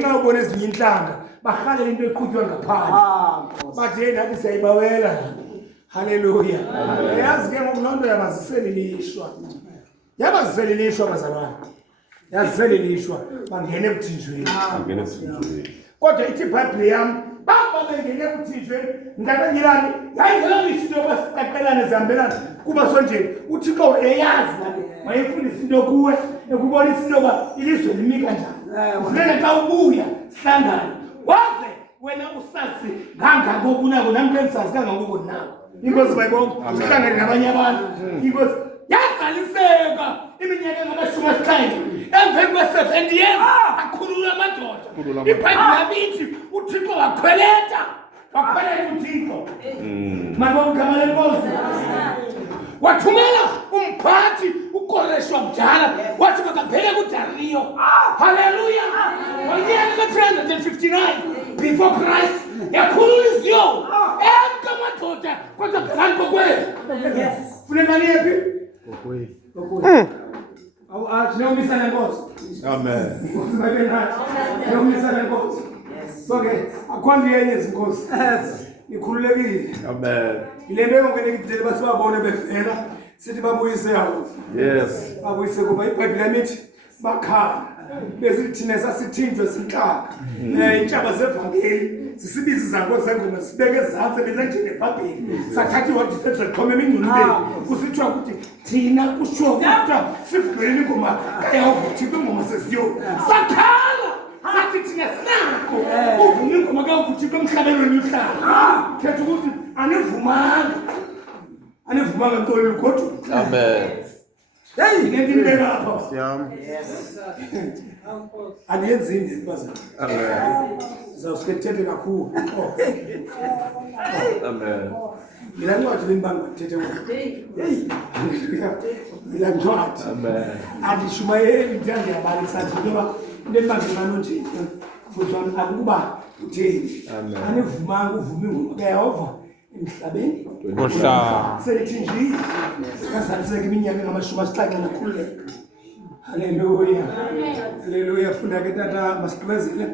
Xa ubona ezinye intlanga barhalela into eqhutywa ngaphandle bathi hey nathi siyayibawela. Haleluya. Yazi ke ngoku loo nto yabazisela ilishwa. Yabazisela ilishwa bazalwane. Yazisela ilishwa bangene ebuthinjweni. Kodwa ithi iBhayibhile yam baba bengene ebuthinjweni mntakanyilani yayingelalisho into yoba siqaqelane zihambelane kuba sonjeni uThixo wayeyazi wayefundisa into kuwe ekubonisa into yoba ilizwe limi kanjani. Funeka xa ubuya sihlangane waze wena usazi ngangako kunako namntu endisazi kangangoko nako. Inkosi bayibonga sihlangane nabanye abantu. Inkosi yazaliseka iminyaka engama-70 emveni kwe-70 years akhulula amadoda. iBhayibhile yabithi uThixo wakhweleta uThixo. Mabonga igama lenkosi. Wathumela umphathi uKoreshi wakudala wathi makabheke kuDariyo. Haleluya. Ngonyaka ka-359 before Christ yakhulula iziyongo amadoda kodwa phakathi kokwenu. Funeka niyephi? Sinawumisa lenkosi. Amen. Sinawumisa lenkosi. So ke akho nto yenye zinkosi. Nikhululekile. Amen. Ile nto engekudele basibabone bevela sithi babuyise yawo. Yes. Babuyise kuba iBhayibhile yamithi bakhala besithi thina sasithinjwe sinhlaka. Intshaba zevangeli sisibiza izango zengoma sibeke ezantsi belenjene eBhayibhile. Sathatha iwadi sethu siqhoma emingcunubeni kusithiwa ukuthi thina kusho kuthiwa sivulele ingoma kaYehova Thixo ingoma sesiyoni. Sakhala sathi thina sinakho uvuma ingoma kaYehova Thixo emhlabeni womhlaba. Khetha ukuthi anivumanga ntoni lukhotho. Amen. Hey, ngeke lapha. Siyam. Aniyenzini bazana. Amen. Zawusikhethe kakhulu. Amen. Ngila ncwadi lembanga bathethe ngalo. Hey. Ngila ncwadi. Amen. Adishumayeli ndiyande yabalisa nje ngoba lembanga nje. Futhi akuba utheni. Amen. Anivumanga uvuma ingoma kaYehova emhlabeni. Ngohlanga. Selithi nje kasaliseka iminyaka engama-80 nakhululeka. Haleluya. Haleluya. Funda ke tata masigqibezele.